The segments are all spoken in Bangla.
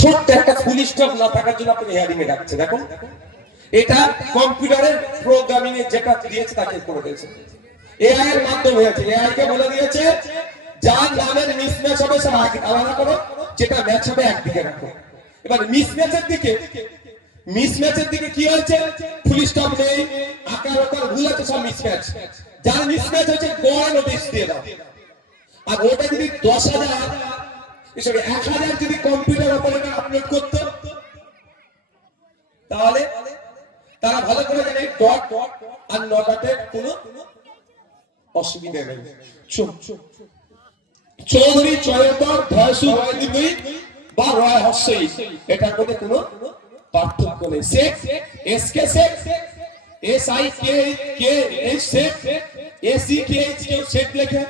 ছোট্ট একটা ফুল স্টপ না থাকার জন্য আপনি হেয়ারিং এ ডাকছেন। দেখুন এটা কম্পিউটারের প্রোগ্রামিং এ যেটা দিয়েছে তাকে করে দিয়েছে, এআই এর মাধ্যমে হয়েছে। এআই কে বলে দিয়েছে যার নামের মিসম্যাচ হবে সেটা আলাদা করো, যেটা ম্যাচ হবে একদিকে রাখো। এবার মিসম্যাচের দিকে কি হয়েছে? ফুল স্টপ নেই, আকার ওকার ভুল আছে, সব মিসম্যাচ। যার মিসম্যাচ হচ্ছে গড় নোটিশ দিয়ে দাও। আর ওটা যদি 10,000 1000 যদি কম্পিউটার অপারেটর আপলোড করতো তাহলে তারা ভালো করে জানে ডট আর নটাতে কোনো অসুবিধা নেই। চৌধুরী চয়তর ভয়সু রয় দিবি বা রয় হস্যই, এটার মধ্যে কোনো পার্থক্য নেই। Sheikh S K Sheikh, S I K K H Sheikh, S E K H কেউ শেখ লেখে,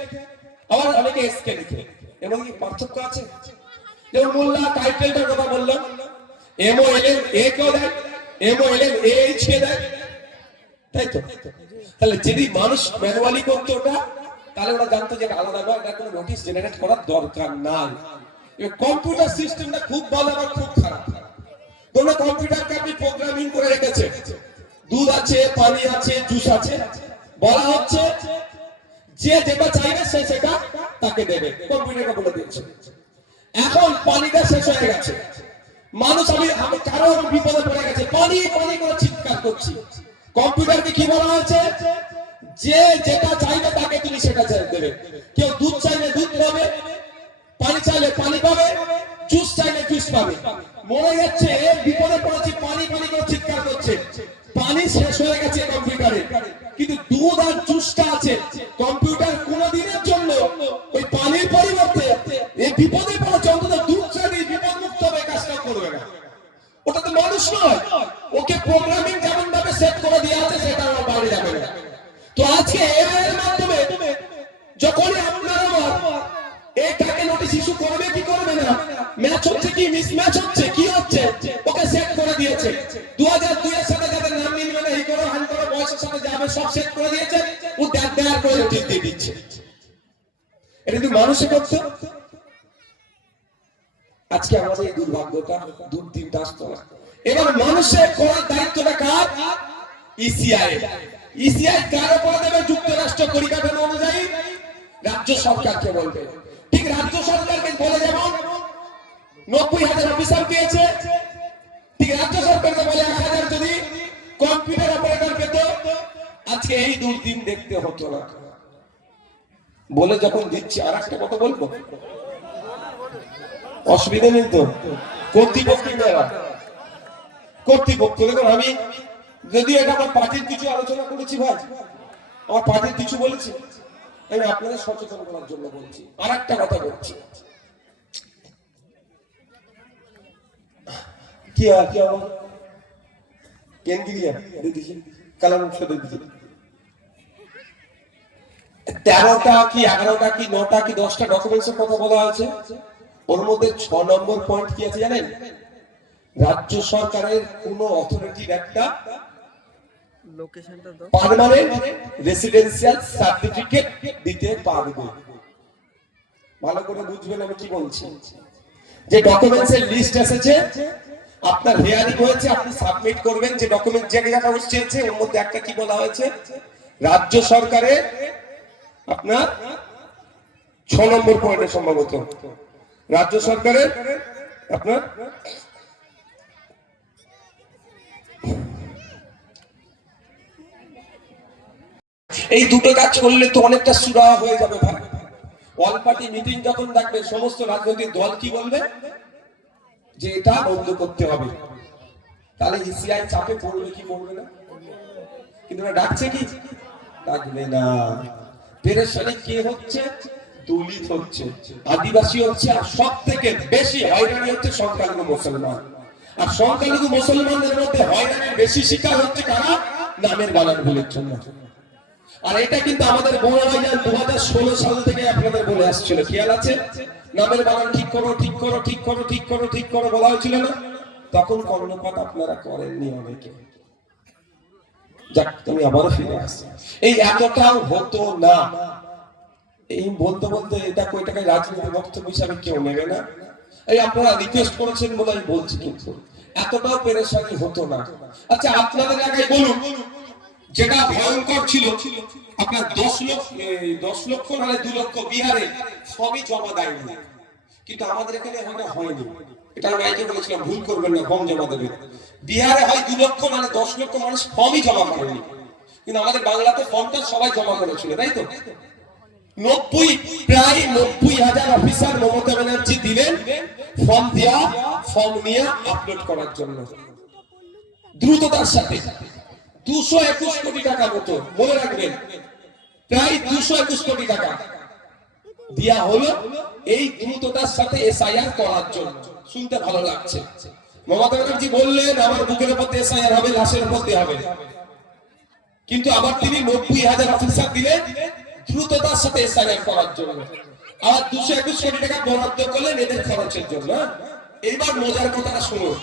আবার অনেকে এস কে লিখে। এবং কি পার্থক্য আছে? যেমন মোল্লা টাইটেলটার কথা বললাম, M O L M A কেও দেয়, M O L M A H কে দেয়, তাই তো? তাহলে যদি মানুষ ম্যানুয়ালি করতো ওটা, তাহলে ওরা জানতো যে আলাদা নয়, এটা কোনো নোটিশ জেনারেট করার দরকার নাই। কম্পিউটার সিস্টেমটা খুব ভালো আবার খুব খারাপ। কোন কম্পিউটারকে আপনি প্রোগ্রামিং করে রেখেছে, দুধ আছে, পানি আছে, জুস আছে, বলা হচ্ছে যে যেটা চাইবে সে সেটা তাকে দেবে, কম্পিউটারকে বলে দিয়েছে। এখন পানিটা শেষ হয়ে গেছে, মানুষ আমি কারো বিপদে পড়ে গেছে, পানি পানি করে চিৎকার করছি, কম্পিউটারকে কি বলা হয়েছে? যে যেটা চাইবে তাকে তুমি সেটা দেবে। কেউ দুধ চাইলে দুধ পাবে, পানি চাইলে পানি পাবে, জুস চাইলে জুস পাবে। মনে যাচ্ছে বিপদে পড়েছি, পানি পানি করে চিৎকার করছে, পানি শেষ হয়ে গেছে কম্পিউটারে, কিন্তু দুধ আর জুসটা আছে। কম্পিউটার কোনদিনের জন্য ওই পানির পরিবর্তে এই বিপদে পড়েছে অন্তত দুধ চাইলে বিপদ মুক্ত হবে কাজটা করবে না। ওটা তো মানুষ নয়, ওকে প্রোগ্রামিং যেমন ভাবে সেট করে দেওয়া আছে সেটা আমার বাইরে যাবে না। তো আজকে এআই এর মাধ্যমে যখনই আপনার এটাকে নোটিশ ইস্যু করবে কি করবে না, ম্যাচ হচ্ছে কি মিসম্যাচ হচ্ছে কি হচ্ছে, ওকে সেট করে দিয়েছে। 2002 এর সাথে যাদের নাম মিলবে না, এই করো হান করো, বয়সের সাথে যাবে, সব সেট করে দিয়েছে, ও দেয়ার করে নোটিশ দিয়ে দিচ্ছে। এটা কিন্তু মানুষে করছে। আজকে আমাদের এই দুর্ভাগ্যটা দুর্দিনটা আসতো না। এবার মানুষের করার দায়িত্বটা কার? ইসিআই। ইসিআই কার উপরে দেবে? যুক্তরাষ্ট্র পরিকাঠামো অনুযায়ী রাজ্য সরকারকে বলবে। ঠিক রাজ্য সরকারকে বলে যেমন 90,000 অফিসার পেয়েছে, ঠিক রাজ্য সরকারকে বলে 1,000 যদি কম্পিউটার অপারেটর পেত, আজকে এই দুর্দিন দেখতে হতো না। বলে যখন দিচ্ছি আর একটা কথা বলবো, অসুবিধা নেই তো? কর্তৃপক্ষ দেখুন, আমি যদি এটা আমার পার্টির কিছু আলোচনা করেছি ভাই, আমার পার্টির কিছু বলেছি, আমি আপনাদের সচেতন করার জন্য বলছি। আর একটা কথা বলছি, কি আমার কেন্দ্রীয় দিদি কালাম সদে দিদি 13টা কি 11টা কি 9টা কি 10টা ডকুমেন্টসের কথা বলা হয়েছে। ওর মধ্যে 6 নম্বর পয়েন্ট কি আছে জানেন? রাজ্য সরকারের কোন অথরিটির একটা পার্মানেন্ট রেসিডেন্সিয়াল সার্টিফিকেট দিতে পারবে। ভালো করে বুঝবেন আমি কি বলছি। যে ডকুমেন্টসের লিস্ট এসেছে, আপনার হিয়ারিং হয়েছে, আপনি সাবমিট করবেন যে ডকুমেন্ট যে কাগজ চেয়েছে, এর মধ্যে একটা কি বলা হয়েছে? রাজ্য সরকারের আপনার 6 নম্বর পয়েন্টে সম্ভবত রাজ্য সরকারের আপনার এই দুটো কাজ করলে তো অনেকটা সুরাহা হয়ে যাবে ভাই। অল পার্টি মিটিং যখন ডাকবে, সমস্ত রাজনৈতিক দল কি বলবে? যে এটা বন্ধ করতে হবে। তাহলে ইসিআই চাপে পড়বে কি পড়বে না? কিন্তু ডাকছে কি? ডাকবে না। পেরেশানি কে হচ্ছে? দলিত হচ্ছে, আদিবাসী হচ্ছে, আর সব থেকে বেশি হয়রানি হচ্ছে সংখ্যালঘু মুসলমান। আর সংখ্যালঘু মুসলমানদের মধ্যে হয়রানির বেশি শিকার হচ্ছে কারা? নামের বানান ভুলের জন্য। আর এটা কিন্তু আমাদের বড় ভাইজান 2016 সাল থেকে আপনাদের বলে আসছিল, খেয়াল আছে? নামের বানান ঠিক করো, ঠিক করো, ঠিক করো, ঠিক করো, ঠিক করো বলা হয়েছিল না? তখন কর্ণপাত আপনারা করেননি অনেকে। যাক, তুমি আবারও ফিরে আসছো। এই এতটাও হতো না। এই বলতে বলতে এটা কই টাকায় রাজনীতি বক্তব্য হিসাবে কেউ নেবে না। এই আপনারা রিকোয়েস্ট করেছেন বলে আমি বলছি, কিন্তু এতটাও পেরেশানি হতো না। আচ্ছা আপনাদের এলাকায় বলুন, যেটা ভয়ঙ্কর ছিল, আপনার 10 লক্ষ নাহলে 2 লক্ষ বিহারে সবই জমা দেয়নি, কিন্তু আমাদের এখানে হয়নি। এটা আমি আগে বলেছিলাম, ভুল করবেন না, কম জমা দেবেন। বিহারে হয় 2 লক্ষ মানে 10 লক্ষ মানুষ ফর্মই জমা করেনি, কিন্তু আমাদের বাংলাতে ফর্মটা সবাই জমা করেছিল, তাই তো? প্রায় 90,000 অফিসার মমতা ব্যানার্জি দিলেন ফর্ম নিয়ে আপলোড করার জন্য দ্রুততার সাথে। 221 কোটি টাকা মতো, মনে রাখবেন, প্রায় 221 কোটি টাকা দেয়া হলো এই দ্রুততার সাথে এসআইআর করার জন্য। শুনতে ভালো লাগছে। মমতা ব্যানার্জি বললেন আমার বুকের উপর এসআইআর হবে, লাশের উপর হবে, কিন্তু আবার তিনি 90,000 অফিসার দিলেন দ্রুততার সাথে এসআইআর করার জন্য। আর 221 কোটি টাকা বরাদ্দ করলেন এদের খরচের জন্য। এইবার মজার কথাটা শুনুন।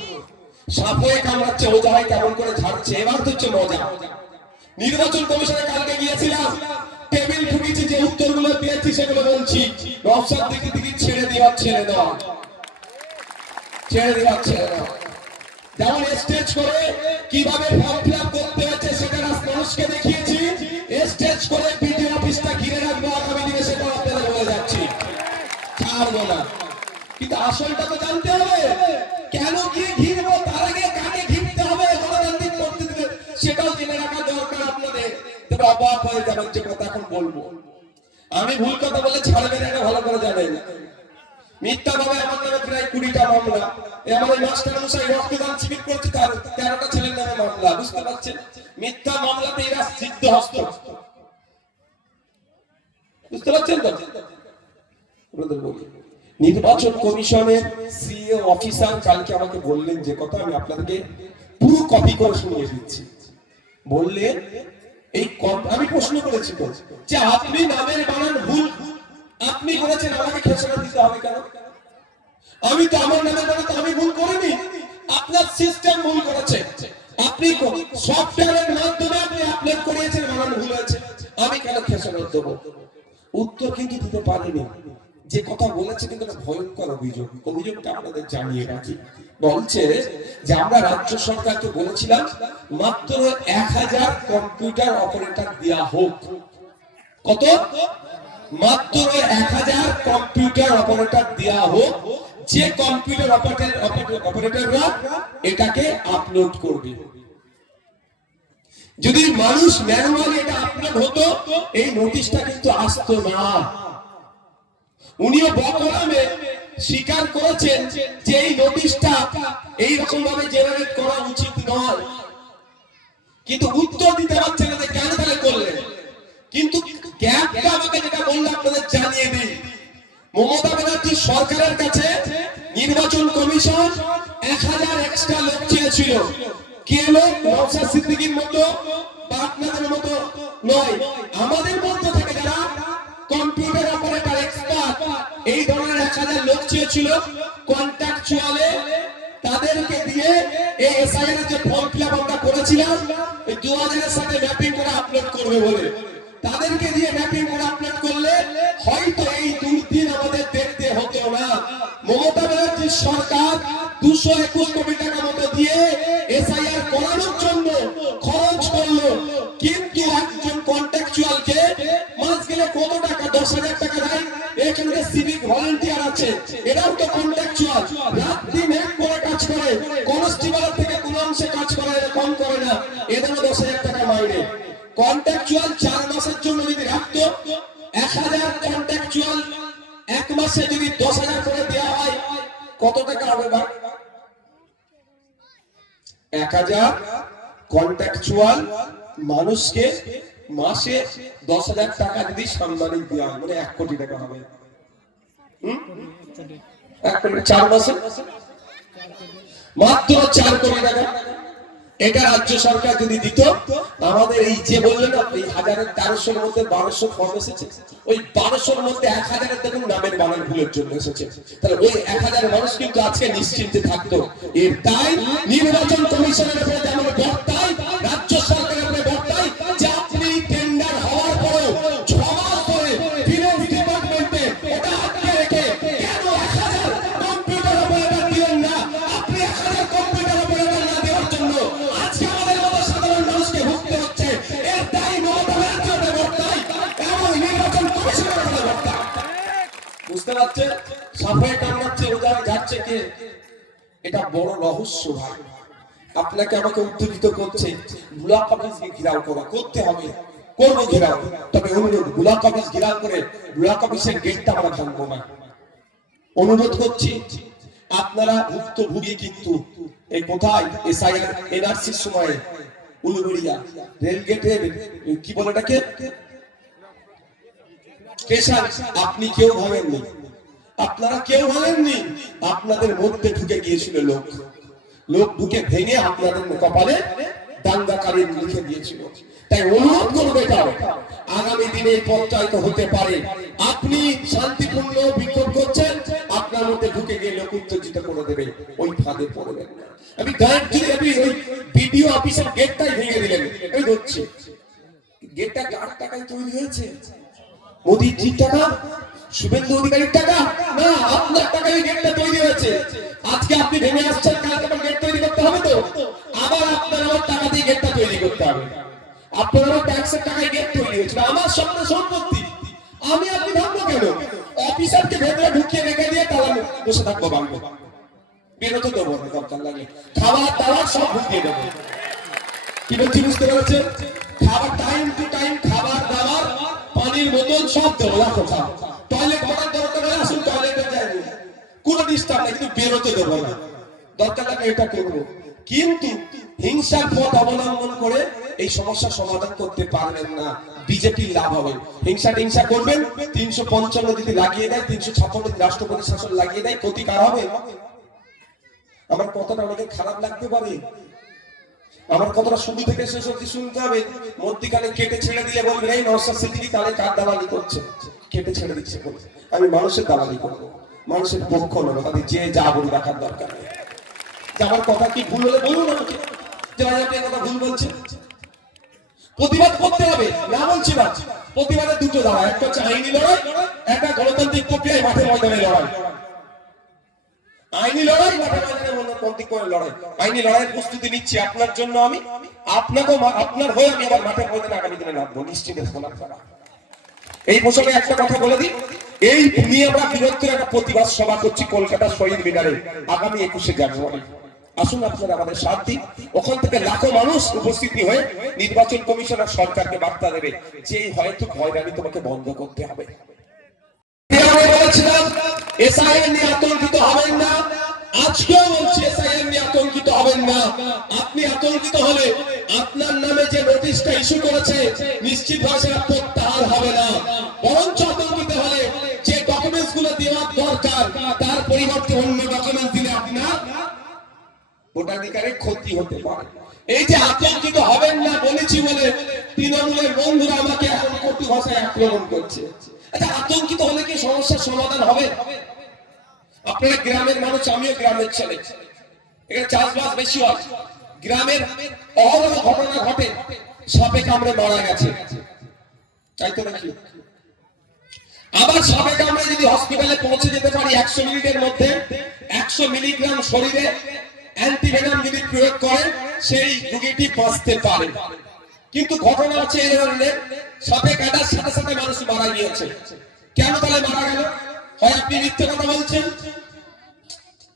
সাপ হয়ে কামড়াচ্ছে, ওজা হয় কেমন করে ঝাড়ছে, এবার তো হচ্ছে মজা। নির্বাচন কমিশনে কালকে গিয়েছিলাম, টেবিল ঠুকেছি, যে উত্তরগুলো পেয়েছি সেগুলো বলছি। নওশাদ দিকে ছেড়ে দেওয়া। যেমন স্টেজ করে কিভাবে ফর্ম ফিল আপ করতে হচ্ছে সেটা মানুষকে দেখিয়েছি। স্টেজ করে বিডিও অফিসটা ঘিরে রাখবো আগামী দিনে, সেটা আপনাদের বলে যাচ্ছি, ছাড়বো না। কিন্তু আসলটা তো জানতে হবে, কেন কি ঘিরবো, তার আগে কাকে ঘিরতে হবে, গণতান্ত্রিক পদ্ধতিতে সেটাও জেনে রাখা দরকার আপনাদের। তবে অবাক হয়ে যাবেন যে কথা এখন বলবো। আমি ভুল কথা বলে ছাড়বেন, এটা ভালো করে জানেন। মিথ্যা ভাবে আমার নামে প্রায় 20টা মামলা, আমার মাস্টার মশাই রক্তদান শিবির করছে, তার 13টা ছেলের নামে মামলা, বুঝতে পারছেন? মিথ্যা মামলাতে এরা সিদ্ধ হস্ত, বুঝতে পারছেন তো? নির্বাচন কমিশনের সিএ অফিসার কালকে আমাকে বললেন যে কথা, আমি আপনাদেরকে পুরো কপি করে শুনিয়ে দিচ্ছি। বললেন এই আমি প্রশ্ন করেছি তো, যে আপনি নামের বানান ভুল আপনি করেছেন, আমাকে খেসারত দিতে হবে কেন? আমি তো আমার নামের বানান তো আমি ভুল করিনি, আপনার সিস্টেম ভুল করেছে। আপনি সফটওয়্যারের মাধ্যমে আপনি আপলোড করিয়েছেন, বানান ভুল হয়েছে, আমি কেন খেসারত দেব? উত্তর কিন্তু দিতে পারেনি। যে কথা বলেছে কিন্তু একটা ভয়ঙ্কর অভিযোগটা আপনাদের জানিয়ে রাখি। বলছে যে আমরা রাজ্য সরকারকে বলেছিলাম মাত্র 1000 কম্পিউটার অপারেটর দেওয়া হোক। কত? মাত্র 1000 কম্পিউটার অপারেটর দেওয়া হোক, যে কম্পিউটার অপারেটররা এটাকে আপলোড করবে। যদি মানুষ ম্যানুয়ালি এটা আপলোড হতো, এই নোটিশটা কিন্তু আসতো না। উনিও বকরামে স্বীকার করেছেন যে এই নোটিশটা এইরকম ভাবে জেনারেট করা উচিত নয়, কিন্তু উত্তর দিতে পারছেন না যে কেন তাহলে করলেন। কিন্তু গ্যাপটা আমাকে যেটা বললে আপনাদের জানিয়ে দিই, মমতা ব্যানার্জি সরকারের কাছে নির্বাচন কমিশন 1000 এক্সট্রা লোক চেয়েছিল। কে লোক? নওশাদ সিদ্দিকীর মতো বা আপনাদের মতো নয়, আমাদের মধ্যে থেকে যারা কম্পিউটার অপারেটর এক্সপার্ট, এই ধরনের 1000 লোক চেয়েছিল কন্ট্রাকচুয়ালে। তাদেরকে দিয়ে এই এসআইআর যে ফর্ম ফিল আপ আমরা করেছিলাম, এই 2000 এর সাথে ম্যাপিং করে আপলোড করবে বলে, তাদেরকে দিয়ে ম্যাপিং করে আপলোড করলে হয়তো এই দুর্দিন আমাদের দেখতে হতো না। মমতা ব্যানার্জির সরকার 221 কোটি টাকা মতো দিয়ে এসআইআর করানোর জন্য খরচ করলো, কিন্তু একজন কন্ট্রাকচুয়ালকে মাস গেলে কত টাকা? 10,000 টাকা দেয়। এখানে সিভিক ভলান্টিয়ার আছে, এরাও তো কন্ট্রাকচুয়াল, রাত দিন এক করে কাজ করে, কনস্টেবল থেকে কোন অংশে কাজ করে, কম করে না, এদেরও 10,000 টাকা মাইনে। কন্ট্রাকচুয়াল 4 মাসের জন্য যদি রাখতো, 1000 কন্ট্রাকচুয়াল এক মাসে যদি 10,000 করে দেওয়া হয়, কত টাকা হবে ভাই? 1000 কন্ট্রাকচুয়াল মানুষকে মাসে 10,000 টাকা যদি সাংবাদিক দেওয়া হয়, মানে 1 কোটি টাকা হবে। 1 কোটি 4 মাসে মাত্র 4 কোটি টাকা। এটা রাজ্য সরকার যদি দিত, আমাদের এই যে বললেন এই 1300-এর মধ্যে 1200 ফর্ম এসেছে, ওই 1200-এর মধ্যে 1000-এর দেখুন নামের বানান ভুলের জন্য এসেছে, তাহলে ওই 1000 মানুষ কিন্তু আজকে নিশ্চিন্তে থাকতো। এর তাই নির্বাচন কমিশনের উপরে যেমন বর্তায়, রাজ্য সরকারের উপরে বর্তায় যে আপনি টেন্ডার হওয়ার পরেও 6 মাস ধরে ফিনান্স ডিপার্টমেন্টে এটা আটকে রেখে কেন 1000 কম্পিউটার কামড়াচ্ছে, সাপে কামড়াচ্ছে, ওদের যাচ্ছে কে? এটা বড় রহস্য ভাই। আপনাকে আমাকে উত্তেজিত করছে ব্লক অফিসকে ঘেরাও করা, করতে হবে, করবো ঘেরাও। তবে অনুরোধ, ব্লক অফিস ঘেরাও করে ব্লক অফিসের গেটটা আমরা ভাঙবো না। অনুরোধ করছি, আপনারা ভুক্তভোগী কিন্তু এই কোথায় এসআইআর এনআরসির সময় উলুবেড়িয়া রেলগেটের কি বলে এটাকে স্টেশন, আপনি কেউ ভাবেননি, আপনারা কেউ ভাবেননি। আপনাদের মধ্যে ঢুকে গিয়েছিল লোক, লোক ঢুকে ভেঙে আপনাদের কপালে দাঙ্গাকারী লিখে দিয়েছিল। তাই অনুরোধ করবো, এটাও আগামী দিনে পঞ্চায়েত হতে পারে। আপনি শান্তিপূর্ণ বিক্ষোভ করছেন, আপনার মধ্যে ঢুকে গিয়ে লোক উত্তেজিত করে দেবে, ওই ফাঁদে পড়বেন না। আমি ওই বিডিও অফিসের গেটটাই ভেঙে দিলেন, আমি ধরছি গেটটা কার টাকায় তৈরি হয়েছে? মোদিজির টাকা, শুভেন্দু অধিকারীর টাকা না, আপনার টাকায় গেটটা তৈরি হয়েছে। আজকে আপনি ভেঙে আসছেন, কালকে আবার গেট তৈরি করতে হবে তো, আবার আপনার আমার টাকা দিয়ে গেটটা তৈরি করতে হবে। আপনার আমার ট্যাক্সের টাকায় গেট তৈরি হয়েছিল, আমার সামনে সম্পত্তি, আমি আপনি ভাববো কেন? অফিসারকে ভেতরে ঢুকিয়ে রেখে দিয়ে তাহলে বসে থাকবো, ভাববো বেরোতে দেবো না, দরকার লাগে খাবার দাবার সব ঢুকিয়ে দেবো। কি বলছি বুঝতে পেরেছেন? খাবার টাইম টু টাইম, খাবার দাবার, পানির বোতল সব দেবো, রাখো খাও। টয়লেট করার দরকার হলে আসুন, টয়লেটে যাইনি, কোনো ডিস্টার্ব নেই, কিন্তু বেরোতে দেবো না, দরকার লাগে এটা করবো। কিন্তু হিংসার পথ অবলম্বন করে এই সমস্যার সমাধান করতে পারবেন না, বিজেপির লাভ হবে। হিংসা করবেন, 355 যদি লাগিয়ে দেয়, 356 রাষ্ট্রপতি শাসন লাগিয়ে দেয়, ক্ষতি কার হবে? আমার কথাটা অনেকে খারাপ লাগতে পারে, আমার কথাটা শুরু থেকে শেষ অবধি শুনতে হবে। মধ্যিখানে কেটে ছেড়ে দিলে বলবেন এই নওশাদ সিদ্দিকী তাহলে কার দালালি করছে? কেটে ছেড়ে দিচ্ছে বলে আমি মানুষের দালালি করবো, মানুষের পক্ষ নেবো, তাদের যে যা বলে রাখার দরকার নেই। যে আমার কথা কি ভুল হলে বলুন আমাকে, যে ভাই আপনি কথা ভুল বলছেন। প্রতিবাদ করতে হবে, না বলছি না। প্রতিবাদের দুটো দাঁড়া, একটা হচ্ছে আইনি লড়াই, একটা গণতান্ত্রিক প্রক্রিয়ায় মাঠে ময়দানে লড়াই। আইনি লড়াই, মাঠে ময়দানে গণতান্ত্রিক লড়াই। আইনি লড়াইয়ের প্রস্তুতি নিচ্ছি আপনার জন্য, আমি আপনাকেও, আপনার হয়ে আমি আবার মাঠে ময়দানে আগামী দিনে নামবো, নিশ্চিত থাকা। এই প্রসঙ্গে একটা কথা বলে দিই, এই নিয়ে আমরা বৃহত্তর একটা প্রতিবাদ সভা করছি কলকাতা শহীদ মিনারে আগামী 21শে জানুয়ারি। আসুন আপনারা আমাদের সাথ দিন, ওখান থেকে লাখো মানুষ উপস্থিতি হয়ে নির্বাচন কমিশনার সরকারকে বার্তা দেবে যে হয়তো হয়রানি তোমাকে বন্ধ করতে হবে। বলেছিলাম এসআইআর নিয়ে আতঙ্কিত হবেন না, আজকেও বলছি এসআইআর নিয়ে আতঙ্কিত হবেন না। আপনি আতঙ্কিত হলে আপনার নামে যে নোটিশটা ইস্যু করেছে নিশ্চিতভাবে সেটা প্রত্যাহার হবে না, বরঞ্চ আতঙ্কিত হলে যে ডকুমেন্টস গুলো দেওয়ার দরকার তার পরিবর্তে অন্য ডকুমেন্টস দিলে আপনার ভোটাধিকারের ক্ষতি হতে পারে। এই যে আতঙ্কিত হবেন না বলেছি বলে তৃণমূলের বন্ধুরা আমাকে এখন কটু ভাষায় আক্রমণ করছে। আচ্ছা, আতঙ্কিত হলে কি সমস্যার সমাধান হবে? আপনারা গ্রামের মানুষ, আমিও গ্রামের ছেলে, এখানে চাষবাস বেশি হয়, গ্রামের অহরহ ঘটনা ঘটে, সাপে কামড়ে মারা গেছে, তাই তো নাকি? আবার সাপে কামড়ে যদি হসপিটালে পৌঁছে যেতে পারি 100 মিনিটের মধ্যে, 100 মিলিগ্রাম শরীরে অ্যান্টিভেনাম যদি প্রয়োগ করেন সেই রোগীটি বাঁচতে পারে। কিন্তু ঘটনা হচ্ছে এই ধরনের, সাপে কাটার সাথে সাথে মানুষ মারা গিয়েছে। কেন তাহলে মারা গেল? হয় আপনি মিথ্যে কথা বলছেন,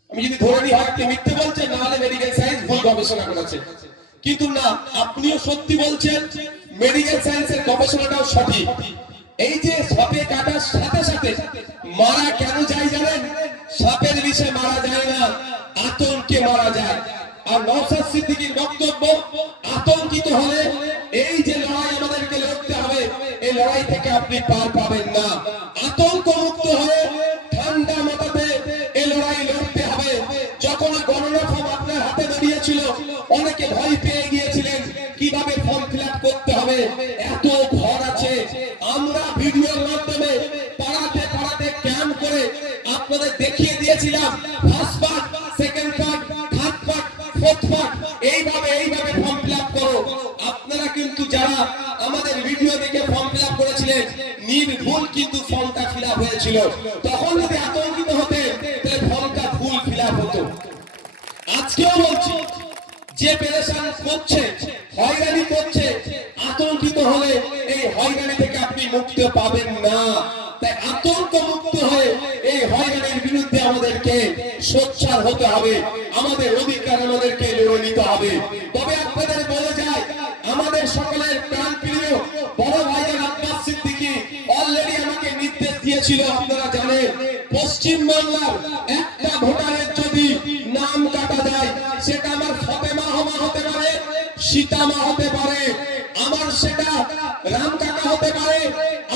আমি যদি ধরে নিই হয় আপনি মিথ্যে বলছেন, না হলে মেডিকেল সায়েন্স ভুল গবেষণা করেছে। কিন্তু না, আপনিও সত্যি বলছেন, মেডিকেল সায়েন্সের গবেষণাটাও সঠিক। এই যে সাপে কাটার সাথে সাথে মারা কেন যায় জানেন? সাপের বিষে মারা যায় না, আতঙ্কে মারা যায়। আর নওশাদ সিদ্দিকীর বক্তব্য, আতঙ্কিত হলে এই যে লড়াই আমাদেরকে লড়তে হবে, এই লড়াই থেকে আপনি পার পাবেন না। আতঙ্ক মুক্ত হয়ে ঠান্ডা মাথাতে এই লড়াই লড়তে হবে। যখন গণনা ফর্ম আপনার হাতে বেরিয়েছিল অনেকে ভয় পেয়ে গিয়েছিলেন কিভাবে ফর্ম ফিল আপ করতে হবে, এত ঘর আছে। আমরা ভিডিওর মাধ্যমে পাড়াতে পাড়াতে ক্যাম্প করে আপনাদের দেখিয়ে দিয়েছিলাম, first part, second part, third part, fourth part, এইভাবে ফর্ম ফিল আপ করো। আপনারা কিন্তু যারা আমাদের ভিডিও দেখে ফর্ম ফিল আপ করেছিলেন নির্ভুল কিন্তু ফর্মটা ফিল আপ হয়েছিল। তখন যদি আতঙ্কিত হতে তাহলে ফর্মটা ভুল ফিল আপ হতো। আজকেও বলছি, যে পেরেশান করছে, হয়রানি করছে, আতঙ্কিত হলে এই হয়রানি থেকে আপনি মুক্তি পাবেন না। তাই আতঙ্ক মুক্ত হয়ে এই হয়রানির বিরুদ্ধে আমাদেরকে সোচ্চার হতে হবে, আমাদের অধিকার আমাদেরকে লড়ে নিতে হবে। তবে আপনাদের বলে যায়, আমাদের সকলের প্রাণপ্রিয় বড় ভাই আব্বাস সিদ্দিকী অলরেডি আমাকে নির্দেশ দিয়েছিল, আপনারা জানেন, পশ্চিম বাংলার একটা ভোটারের যদি নাম কাটা যায়, সেটা আমার ফতেমা হতে পারে, সীতামা হতে পারে, আমার সেটা রাম কাকা হতে পারে,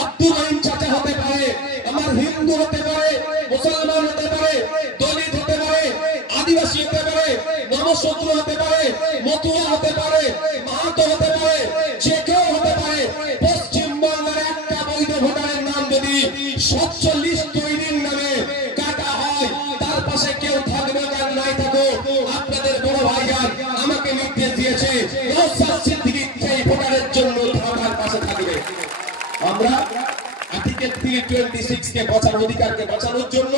আব্দুল রহিম চাচা হতে পারে, আমার হিন্দু হতে পারে, মুসলমান হতে পারে, দলিত হতে পারে, আদিবাসী হতে পারে, নমশূদ্র হতে পারে, মতুয়া হতে পারে, মাহাতো হতে পারে, যে কেউ হতে পারে। পশ্চিম বাংলার একটা বৈধ ভোটারের নাম যদি স্বচ্ছ লিস্ট তৈরির নামে কাটা হয়, তার পাশে কেউ থাকবে আর নাই থাকো, আপনাদের বড় ভাইজান আমাকে নির্দেশ দিয়েছে, নওশাদ সিদ্দিকী সেই ভোটারের জন্য আমার পাশে থাকবে। আমরা আর্টিকেল 326 কে বাঁচানোর, অধিকারকে বাঁচানোর জন্য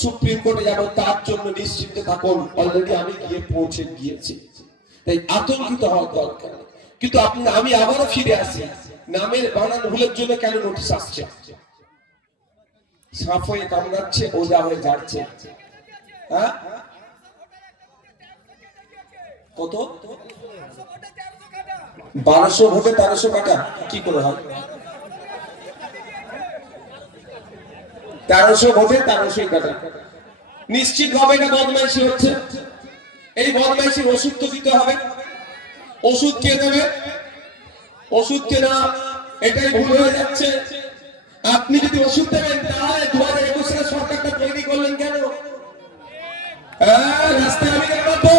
সুপ্রিম কোর্টে যাব, তার জন্য নিশ্চিন্ত থাকুন, অলরেডি আমি গিয়ে পৌঁছে গিয়েছি। তাই আতঙ্কিত হওয়ার দরকার। কিন্তু আমি আবারও ফিরে আসি, নামের বানান ভুলের জন্য কেন নোটিশ আসছে? সাপ হয়ে কামড়াচ্ছে, ওজা হয়ে যাচ্ছে। হ্যাঁ, কত? 1200 ভোটে 1300 কাটা কি করে হয়? 1300 ভোটে 1300 কাটা। নিশ্চিত ভাবে এটা বদমাইশি হচ্ছে। এই বদমাইশির ওষুধ তো দিতে হবে। ওষুধ কে দেবে? ওষুধ কে না, এটাই ভুল হয়ে যাচ্ছে। আপনি যদি ওষুধ দেবেন, তাহলে 2021 সালে সরকারটা তৈরি করলেন কেন? রাস্তায় আমি কেন পাবো?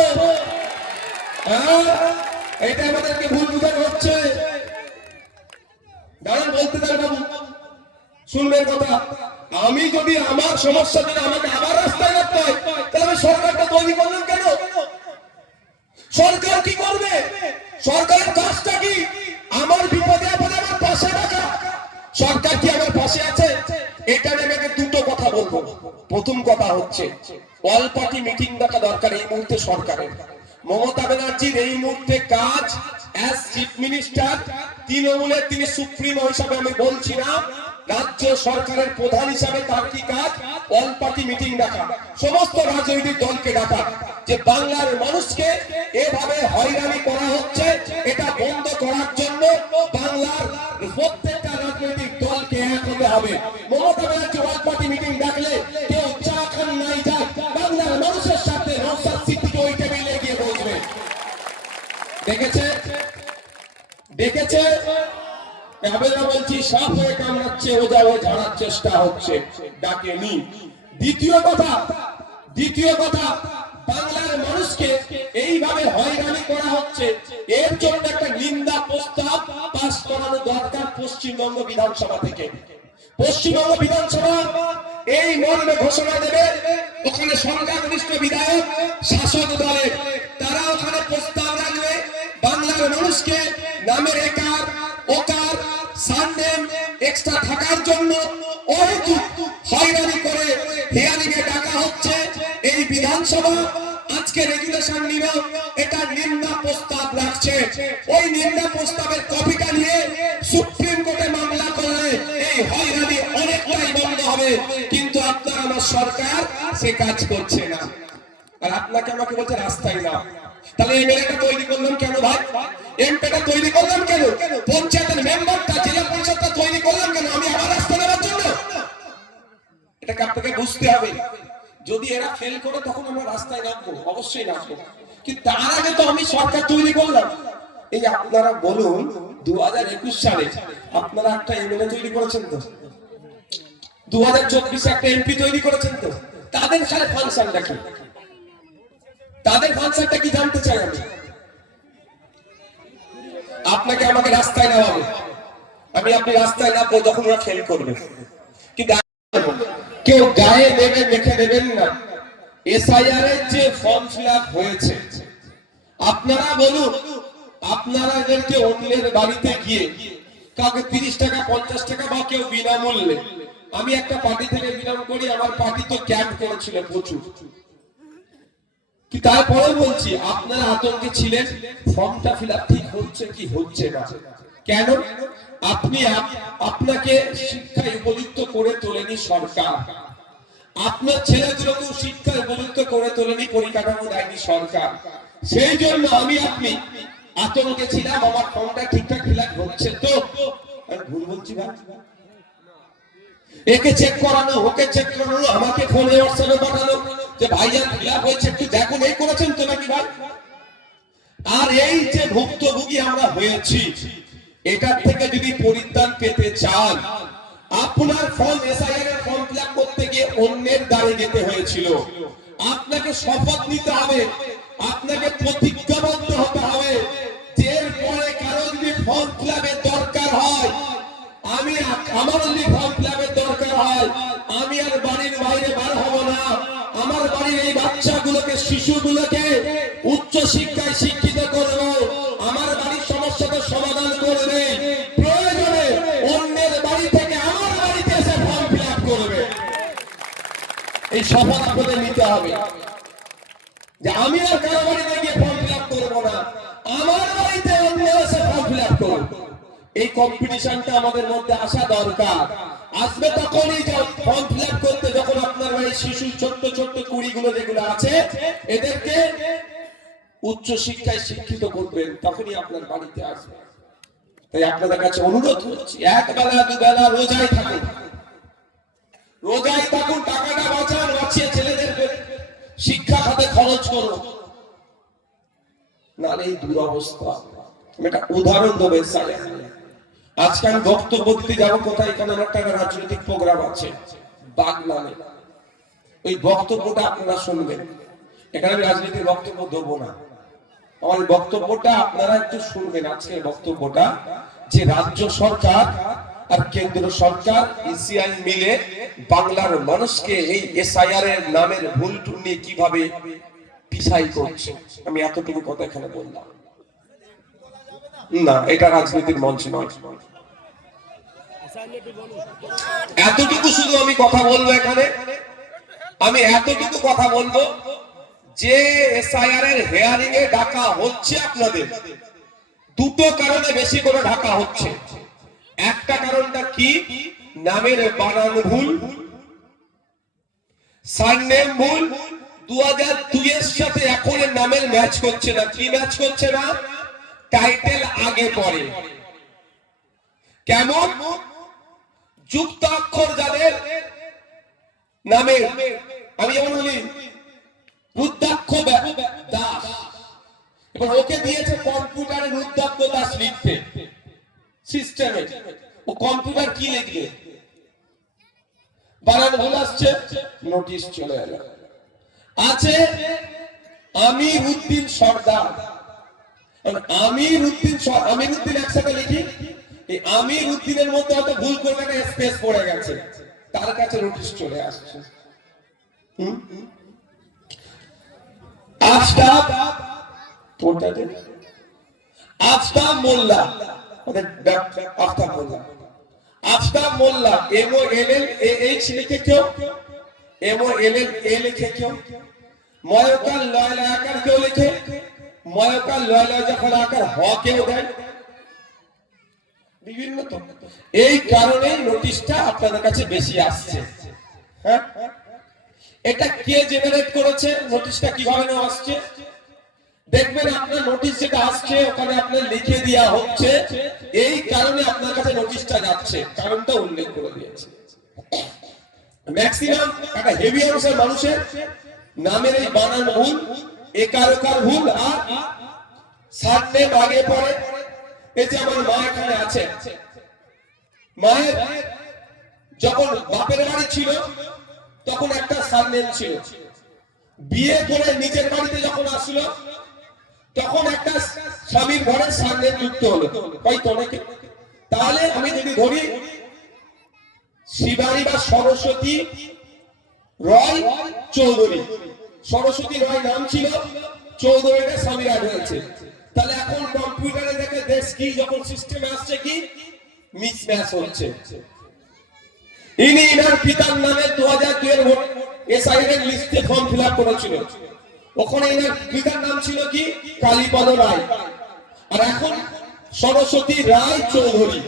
এটা আমাদেরকে ভুল বুঝানো হচ্ছে। দাঁড়ান, বলতে দেন বাবু, শুনবেন কথা। আমি যদি আমার সমস্যা যদি আমাকে আবার রাস্তায় রাখতে হয়, তাহলে সরকারটা তৈরি করলেন কেন? সরকার কি করবে? সরকারের কাজটা কি? আমার বিপদে আপদে আমার পাশে রাখা। সরকার কি আমার পাশে আছে? এটা নিয়ে আমি দুটো কথা বলবো। প্রথম কথা হচ্ছে, অল পার্টি মিটিং ডাকা দরকার এই মুহূর্তে সরকারের। মমতা ব্যানার্জির এই মুহূর্তে কাজ অ্যাজ চিফ মিনিস্টার, তৃণমূলের তিনি সুপ্রিমো হিসাবে আমি বলছি না, রাজ্য সরকারের প্রধান হিসাবে তার কি কাজ? অল পার্টি মিটিং ডাকা, সমস্ত রাজনৈতিক দলকে ডাকা, যে বাংলার মানুষকে এভাবে হয়রানি করা হচ্ছে, এটা বন্ধ করার জন্য বাংলার প্রত্যেকটা রাজনৈতিক দলকে এক হতে হবে। Mamata Banerjee all party meeting ডাকলে কেউ চা খান নাই যাক, বাংলার মানুষের সাথে নওশাদ সিদ্দিকী ওই টেবিলে গিয়ে বসবে। দেখেছে আবেদন বলছি, সাপ হয়ে কামড়াচ্ছে, ওজা হয়ে ঝাড়ার চেষ্টা হচ্ছে, ডাকেনি। দ্বিতীয় কথা, বাংলার মানুষকে এইভাবে হয়রানি করা হচ্ছে, এর জন্য একটা নিন্দা প্রস্তাব পাস করানো দরকার পশ্চিমবঙ্গ বিধানসভা থেকে। পশ্চিমবঙ্গ বিধানসভা এই মর্মে ঘোষণা দেবে, ওখানে সংখ্যাগরিষ্ঠ বিধায়ক শাসক দলের, তারা ওখানে প্রস্তাব রাখবে, বাংলার মানুষকে নামের একার ওকার সানডেম এক্সট্রা থাকার জন্য অহেতুক হয়রানি করে হিয়ারিংয়ে ডাকা হচ্ছে। এই বিধানসভা আজকে রেগুলেশন নিল, এটা নিন্দা প্রস্তাব রাখছে। ওই নিন্দা প্রস্তাবের কপিটা নিয়ে সুপ্রিম কোর্টে মামলা করলে এই হয়রানি অনেকটাই বন্ধ হবে। কিন্তু আপনার আমার সরকার সে কাজ করছে না, আর আপনাকে আমাকে বলছে রাস্তায় না। তাহলে এমএলএটা তৈরি করলাম কেন ভাই? এমপিটা তৈরি করলাম কেন? পঞ্চায়েতের মেম্বারটা, জেলা পরিষদটা তৈরি করলাম কেন? আমি আমার রাস্তা নেওয়ার জন্য? এটাকে আপনাকে বুঝতে হবে। যদি এরা ফেল করে তখন আমরা রাস্তায় নামবো, অবশ্যই নামবো, কিন্তু তার আগে তো আমি সরকার তৈরি করলাম। এই যে আপনারা বলুন, 2021 সালে আপনারা একটা এমএলএ তৈরি করেছেন তো, 2024 একটা এমপি তৈরি করেছেন তো, তাদের খালি ফাংশন দেখেন, তাদের ফাংশনটা কি জানতে চাই আমি। আপনাকে আমাকে রাস্তায় নামাবে, আপনি রাস্তায় নামবো যখন ওরা ফেল করবে, কিন্তু কেউ গায়ে নেবে মেখে দেবেন না। এসআইআর এর যে ফর্ম ফিলআপ হয়েছে, আপনারা বলুন, আপনারা এদেরকে অন্যের বাড়িতে গিয়ে কাউকে 30 টাকা 50 টাকা বা কেউ বিনামূল্যে, আমি একটা পার্টি থেকে বিলং করি, আমার পার্টি তো ক্যাম্প করেছিল প্রচুর, কি তারপরে বলছি আপনারা আতঙ্কে ছিলেন ফর্মটা ফিলআপ ঠিক হচ্ছে কি হচ্ছে না। কেন? আপনি আপনাকে শিক্ষায় উপযুক্ত করে তোলেনি সরকার, আপনার ছেলেগুলোকে শিক্ষায় উপযুক্ত করে তোলেনি পরিকাঠামো দেয়নি সরকার। সেই জন্য আমি আপনি আতঙ্কে ছিলাম, আমার ফর্মটা ঠিকঠাক ফিল আপ হচ্ছে তো, আমি ভুল বলছি ভাই? একে চেক করানো, ওকে চেক করানো, আমাকে ফোনে হোয়াটসঅ্যাপে পাঠানো যে ভাইজান ফিল আপ হয়েছে, একটু দেখুন, এই করেছেন তো নাকি ভাই? আর এই যে ভুক্তভোগী আমরা হয়েছি, এটার থেকে যদি পরিত্রাণ পেতে চান, আপনার ফর্ম এসআইআর এর ফর্ম ফিল আপ করতে গিয়ে অন্যের দ্বারে যেতে হয়েছিল। আপনাকে শপথ নিতে হবে, আপনাকে প্রতিজ্ঞাবদ্ধ হতে হবে যে এরপরে কারো যদি ফর্ম ফিল আপের দরকার হয়, আমার যদি ফর্ম ফিল আপের দরকার হয়, আমি আর বাড়ির বাইরে বার হব না। আমার বাড়ির এই বাচ্চাগুলোকে, শিশুগুলোকে উচ্চ শিক্ষায় শিক্ষিত করব, আমার বাড়ির সমস্যাকে সমাধান করবে, প্রয়োজনে অন্যের বাড়ি থেকে আমার বাড়িতে এসে ফর্ম ফিল আপ করবে। এই শপথ আপনাদের নিতে হবে যে আমি আর কারো বাড়িতে গিয়ে ফর্ম ফিল আপ করবো না, আমার বাড়িতে অন্য এসে ফর্ম ফিল আপ করবো। এই কম্পিটিশনটা আমাদের মধ্যে আসা দরকার। আসবে তখনই ফর্ম ফিল আপ করতে, যখন আপনার বাড়ির শিশু ছোট্ট ছোট্ট কুড়িগুলো যেগুলো আছে, এদেরকে উচ্চ শিক্ষায় শিক্ষিত করবেন, তখনই আপনার বাড়িতে আসবে। তাই আপনাদের কাছে অনুরোধ করছি, এক বেলা দুবেলা রোজায় থাকুন, রোজায় থাকুন, টাকাটা বাঁচান, বাঁচিয়ে ছেলেদের শিক্ষা খাতে খরচ করুন, নাহলে এই দুরবস্থা। আমি একটা উদাহরণ দেবো। আজকে আমি বক্তব্য দিতে যাবো কোথায়, এখানে একটা রাজনৈতিক প্রোগ্রাম আছে বাগনানে, ওই বক্তব্যটা আপনারা শুনবেন। এখানে আমি রাজনীতির বক্তব্য দেবো না, আমার বক্তব্যটা আপনারা একটু শুনবেন। আজকের বক্তব্যটা যে রাজ্য সরকার আর কেন্দ্র সরকার ইসিআই মিলে বাংলার মানুষকে এই এসআইআর এর নামের ভুল টুল নিয়ে কিভাবে পিছাই করছে, আমি এতটুকু কথা এখানে বললাম। না, এটা রাজনীতির মঞ্চ নয়, এতটুকু শুধু আমি কথা বলবো এখানে। আমি এতটুকু কথা বলবো যে এসআইআর এর হিয়ারিং এ ডাকা হচ্ছে আপনাদের, দুটো কারণে বেশি করে ঢাকা হচ্ছে। একটা কারণটা কি, নামের বানান ভুল, সারনেম ভুল। 2002 এর সাথে এখন নামের ম্যাচ করছে না। কি ম্যাচ করছে না? টাইটেল আগে পড়ে। কেমন? যুক্তাক্ষর যাদের নামে, আমি যেমন বলি রুদ্রাক্ষ দাস, এবার ওকে দিয়েছে কম্পিউটারে রুদ্রাক্ষ দাস লিখতে সিস্টেমে, ও কম্পিউটার কি লিখবে, বানান ভুল আসছে, নোটিশ চলে এলো। আছে আমির উদ্দিন সর্দার, আমির উদ্দিন একসাথে লিখি, এই আমির উদ্দিনের মধ্যে হয়তো ভুল করে একটা স্পেস পড়ে গেছে, তার কাছে নোটিশ চলে আসছে। আফতাব মোল্লা, MOLLH লিখে কেউ, MOLLA লিখে কেউ, ময়কাল লয়লা আকার কেউ লিখে, ময়কাল লয়লা যখন আকার হ কেউ দেয়, বিভিন্ন তো। এই কারণে নোটিশটা আপনাদের কাছে বেশি আসছে। হ্যাঁ, এটা কে জেনারেট করেছে, নোটিশটা কিভাবে নেওয়া আসছে? দেখবেন আপনার নোটিশ যেটা আসছে ওখানে আপনার লিখে দেওয়া হচ্ছে, এই কারণে আপনার কাছে নোটিশটা যাচ্ছে, কারণটা উল্লেখ করে দিয়েছে। ম্যাক্সিমাম একটা হেভি অংশের মানুষের নামের এই বানান ভুল, একারকার ভুল, আর সারনেম আগে পড়ে। এই যে আমার মা এখানে আছে, মায়ের যখন বাপের বাড়ি ছিল তখন একটা সারনেম ছিল, বিয়ে করে নিজের বাড়িতে যখন আসলো তখন একটা স্বামীর ঘরে সারনেম যুক্ত হলো, হয়তো অনেকে। তাহলে আমি যদি ধরি শিবানী বা সরস্বতী রয় চৌধুরী, সরস্বতী রয় নাম ছিল, চৌধুরীটা স্বামী আজ হয়েছে, তাহলে এখন কম্পিউটারে দেখে দেশ কি, যখন সিস্টেমে আসছে কি মিসম্যাচ হচ্ছে। ইনি ইনার পিতার নামে 2002 এর এসআইআর এর লিস্টে ফর্ম ফিল আপ করেছিল, ওখানে ইনার পিতার নাম ছিল কি কালীপদ রায়, আর এখন সরস্বতী রায় চৌধুরী।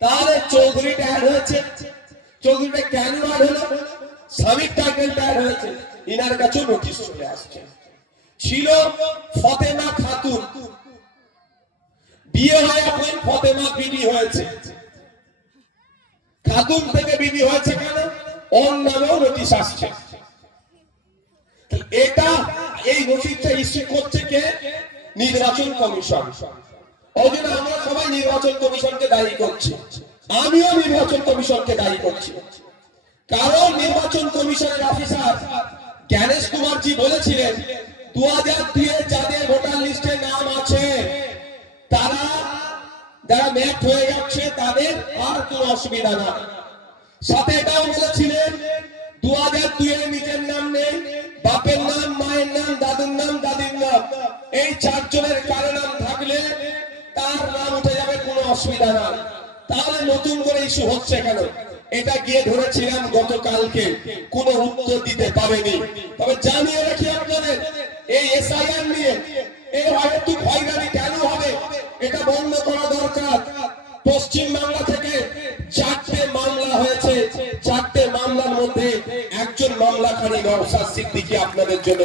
তাহলে চৌধুরীটা অ্যাড হয়েছে, চৌধুরীটা কেন অ্যাড হলো? স্বামীর টাইটেলটা অ্যাড হয়েছে, ইনার কাছে নোটিশ চলে আসছে। ছিল ফতেমা খাতুন, বিয়ে হয় এখন ফতেমা বিবি হয়েছে। খাতুন থেকে বিবি হয়েছে কেন? ওর নামেও নোটিশ আসছে। এটা এই নোটিশটা ইস্যু করছে কে? নির্বাচন কমিশন। ওই জন্য আমরা সবাই নির্বাচন কমিশনকে দায়ী করছি, আমিও নির্বাচন কমিশনকে দায়ী করছি। কারণ নির্বাচন কমিশনের অফিসার জ্ঞানেশ কুমার জি বলেছিলেন 2002 যাদের ভোটার লিস্টে নাম আছে তারা যারা ম্যাচ হয়ে যাচ্ছে তাদের আর কোনো অসুবিধা না। সাথে এটাও বলেছিলেন 2002 নিজের নাম নেই, বাপের নাম, মায়ের নাম, দাদুর নাম, দাদির নাম, এই চারজনের কারো নাম থাকলে তার নাম উঠে যাবে, কোনো অসুবিধা না। তাহলে নতুন করে ইস্যু হচ্ছে কেন? এটা গিয়ে ধরেছিলাম গতকালকে, কোনো উত্তর দিতে পারেনি। তবে জানিয়ে রাখি আপনাদের, এই এসআইআর নিয়ে এই হয়তো হয়রানি কেন হবে এটা বন্ধ করা দরকার। পশ্চিম বাংলা থেকে 4টে মামলা হয়েছে, 4টে মামলার মধ্যে একজন মামলাকারী নওশাদ সিদ্দিকী আপনাদের জন্য